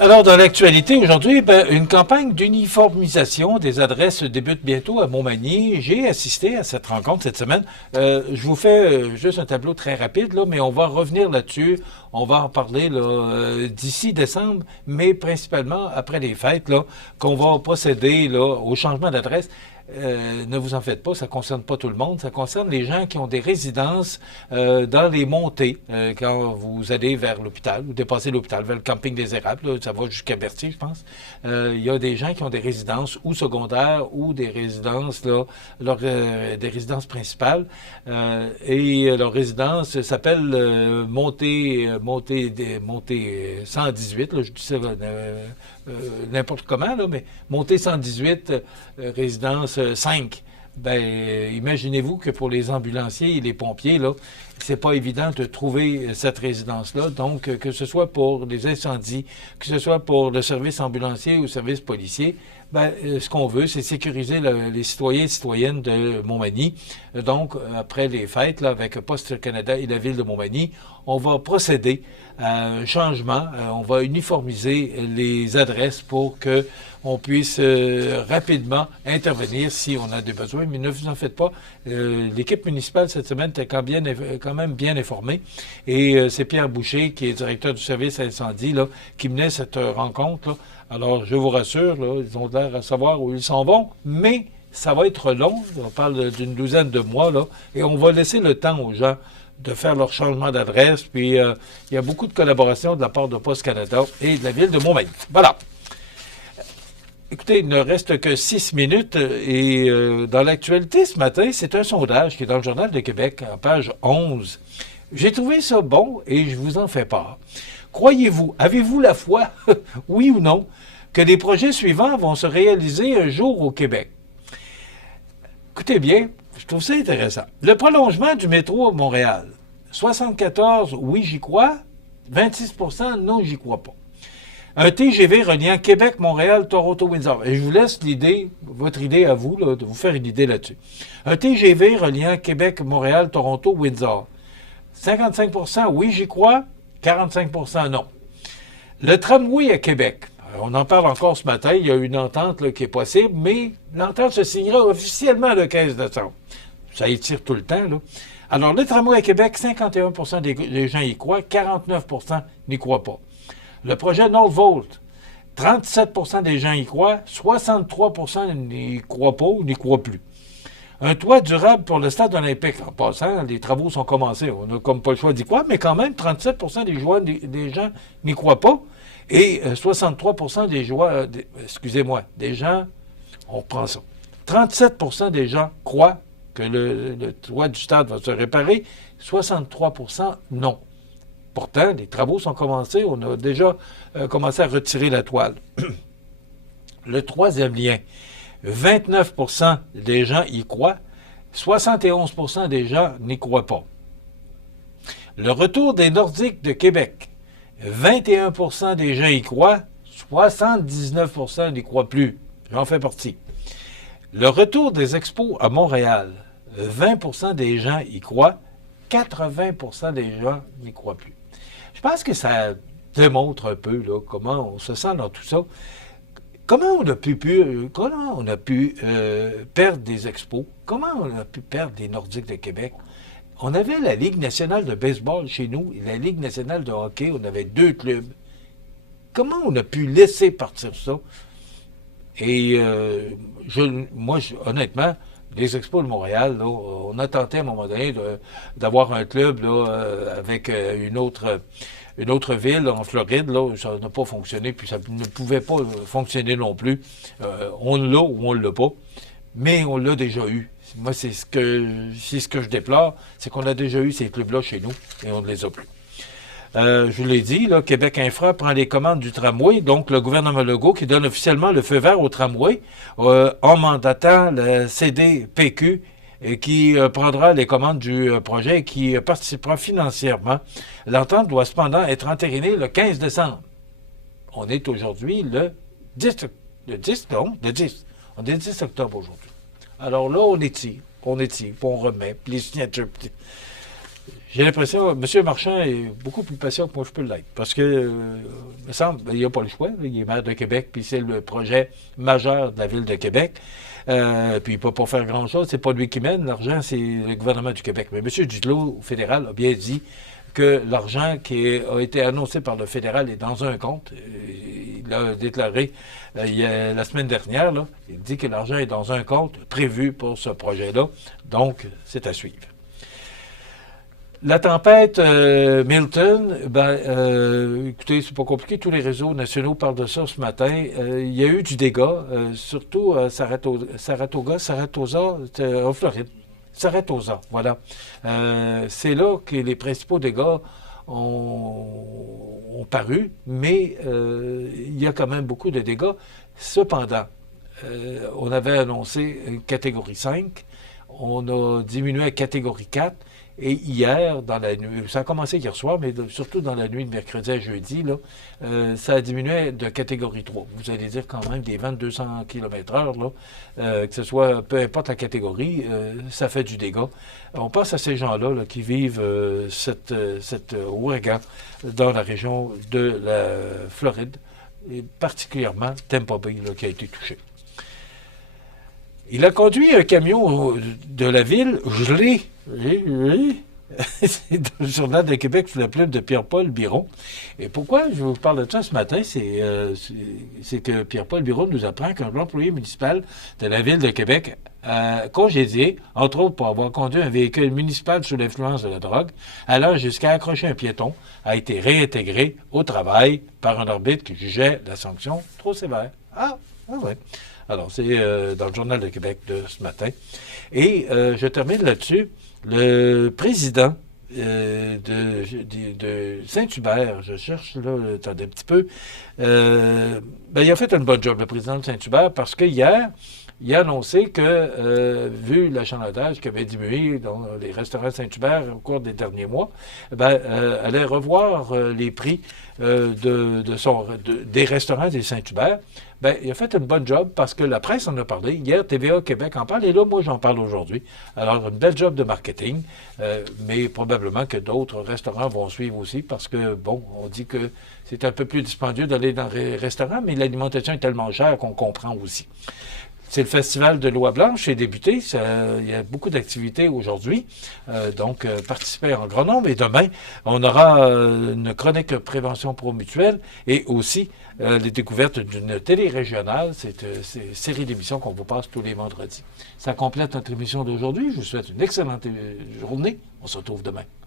Alors, dans l'actualité aujourd'hui, une campagne d'uniformisation des adresses débute bientôt à Montmagny. J'ai assisté à cette rencontre cette semaine. Je vous fais juste un tableau très rapide, là, mais on va revenir là-dessus. On va en parler là, d'ici décembre, mais principalement après les fêtes, là, qu'on va procéder là, au changement d'adresse. Ne vous en faites pas, ça ne concerne pas tout le monde. Ça concerne les gens qui ont des résidences dans les montées. Quand vous allez vers l'hôpital, vous dépassez l'hôpital, vers le camping des Érables, là, ça va jusqu'à Berthier, je pense. Il y a des gens qui ont des résidences ou secondaires ou des résidences, là, des résidences principales. Et leur résidence s'appelle Montée 118. Là, je dis ça n'importe comment, là, mais Montée 118, résidence 5. Imaginez-vous que pour les ambulanciers et les pompiers, là, c'est pas évident de trouver cette résidence-là. Donc, que ce soit pour les incendies, que ce soit pour le service ambulancier ou le service policier, ce qu'on veut, c'est sécuriser les citoyens et citoyennes de Montmagny. Donc, après les fêtes, là, avec Poste Canada et la ville de Montmagny, on va procéder à un changement. On va uniformiser les adresses pour que on puisse rapidement intervenir si on a des besoins. Mais ne vous en faites pas. L'équipe municipale cette semaine était quand même bien informée. Et c'est Pierre Boucher, qui est directeur du service incendie, là, qui menait cette rencontre, là. Alors, je vous rassure, là, ils ont l'air à savoir où ils s'en vont, mais ça va être long. On parle d'une douzaine de mois, là, et on va laisser le temps aux gens de faire leur changement d'adresse. Puis, il y a beaucoup de collaboration de la part de Poste Canada et de la ville de Montmagny. Voilà. Écoutez, il ne reste que 6 minutes et dans l'actualité ce matin, c'est un sondage qui est dans le Journal de Québec, en page 11. J'ai trouvé ça bon et je vous en fais part. Croyez-vous, avez-vous la foi, oui ou non, que les projets suivants vont se réaliser un jour au Québec? Écoutez bien, je trouve ça intéressant. Le prolongement du métro à Montréal. 74, oui, j'y crois. 26 non, j'y crois pas. Un TGV reliant Québec, Montréal, Toronto, Windsor. Et je vous laisse votre idée à vous, là, de vous faire une idée là-dessus. Un TGV reliant Québec, Montréal, Toronto, Windsor. 55 oui, j'y crois. 45 non. Le tramway à Québec. On en parle encore ce matin. Il y a une entente là, qui est possible, mais l'entente se signera officiellement le 15 décembre. Ça étire tout le temps, là. Alors, le tramway à Québec, 51 des gens y croient, 49 n'y croient pas. Le projet Northvolt, 37 des gens y croient, 63 n'y croient pas ou n'y croient plus. Un toit durable pour le stade olympique. En passant, les travaux sont commencés. On n'a comme pas le choix d'y croire, mais quand même, 37 des gens n'y croient pas. Et 63 des gens, on reprend ça. 37 des gens croient que le toit du stade va se réparer, 63 non. Pourtant, les travaux sont commencés. On a déjà commencé à retirer la toile. Le troisième lien, 29 des gens y croient, 71 des gens n'y croient pas. Le retour des Nordiques de Québec, 21 des gens y croient, 79 n'y croient plus. J'en fais partie. Le retour des expos à Montréal, 20 des gens y croient, 80 des gens n'y croient plus. Je pense que ça démontre un peu là, comment on se sent dans tout ça. Comment on a pu perdre des expos? Comment on a pu perdre les Nordiques de Québec? On avait la Ligue nationale de baseball chez nous et la Ligue nationale de hockey. On avait 2 clubs. Comment on a pu laisser partir ça? Et honnêtement, les Expos de Montréal, là, on a tenté à un moment donné d'avoir un club là, avec une autre ville en Floride. Là, ça n'a pas fonctionné, puis ça ne pouvait pas fonctionner non plus. On l'a ou on ne l'a pas, mais on l'a déjà eu. Moi, c'est ce que je déplore, c'est qu'on a déjà eu ces clubs-là chez nous et on ne les a plus. Je vous l'ai dit, là, Québec Infra prend les commandes du tramway, donc le gouvernement Legault qui donne officiellement le feu vert au tramway en mandatant le CDPQ et qui prendra les commandes du projet et qui participera financièrement. L'entente doit cependant être entérinée le 15 décembre. On est aujourd'hui le 10. On est le 10 octobre aujourd'hui. Alors là, on étire, puis on remet, puis les signatures. J'ai l'impression que M. Marchand est beaucoup plus patient que moi je peux l'être. Parce que, il me semble, il n'a pas le choix. Là. Il est maire de Québec, puis c'est le projet majeur de la ville de Québec. Puis il ne peut pas faire grand-chose. C'est pas lui qui mène. L'argent, c'est le gouvernement du Québec. Mais M. Duclos, au fédéral, a bien dit que l'argent qui a été annoncé par le fédéral est dans un compte. Il a déclaré la semaine dernière, là, il dit que l'argent est dans un compte prévu pour ce projet-là. Donc, c'est à suivre. La tempête Milton, écoutez, c'est pas compliqué, tous les réseaux nationaux parlent de ça ce matin. Il y a eu du dégât, surtout à Saratoga, en Floride. Saratoga, voilà. C'est là que les principaux dégâts ont paru, mais il y a quand même beaucoup de dégâts. Cependant, on avait annoncé une catégorie 5, on a diminué à catégorie 4, et hier, dans la nuit, ça a commencé hier soir, mais surtout dans la nuit de mercredi à jeudi, là, ça a diminué de catégorie 3. Vous allez dire quand même des vents de 200 km/h, là, que ce soit, peu importe la catégorie, ça fait du dégât. On pense à ces gens-là là, qui vivent cet ouragan dans la région de la Floride, et particulièrement Tampa Bay, là, qui a été touché. Il a conduit un camion de la ville gelé. Oui. C'est dans le Journal de Québec sous la plume de Pierre-Paul Biron. Et pourquoi je vous parle de ça ce matin, c'est que Pierre-Paul Biron nous apprend qu'un employé municipal de la ville de Québec a congédié, entre autres pour avoir conduit un véhicule municipal sous l'influence de la drogue, allant jusqu'à accrocher un piéton, a été réintégré au travail par un arbitre qui jugeait la sanction trop sévère. Ah ouais. Alors, c'est dans le Journal de Québec de ce matin. Et je termine là-dessus. Le président de Saint-Hubert, je cherche, là, attendez un petit peu, il a fait un bon job, le président de Saint-Hubert, parce que hier, il a annoncé que, vu l'achalandage qui avait diminué dans les restaurants de Saint-Hubert au cours des derniers mois, allait revoir les prix des restaurants des Saint-Hubert. Il a fait une bonne job parce que la presse en a parlé. Hier, TVA Québec en parle et là, moi, j'en parle aujourd'hui. Alors, une belle job de marketing, mais probablement que d'autres restaurants vont suivre aussi parce que, on dit que c'est un peu plus dispendieux d'aller dans les restaurants, mais l'alimentation est tellement chère qu'on comprend aussi. C'est le festival de l'Oie Blanche, c'est débuté. Il y a beaucoup d'activités aujourd'hui. Donc, participez en grand nombre. Et demain, on aura une chronique prévention pro-mutuelle et aussi les découvertes d'une télé régionale. C'est une série d'émissions qu'on vous passe tous les vendredis. Ça complète notre émission d'aujourd'hui. Je vous souhaite une excellente journée. On se retrouve demain.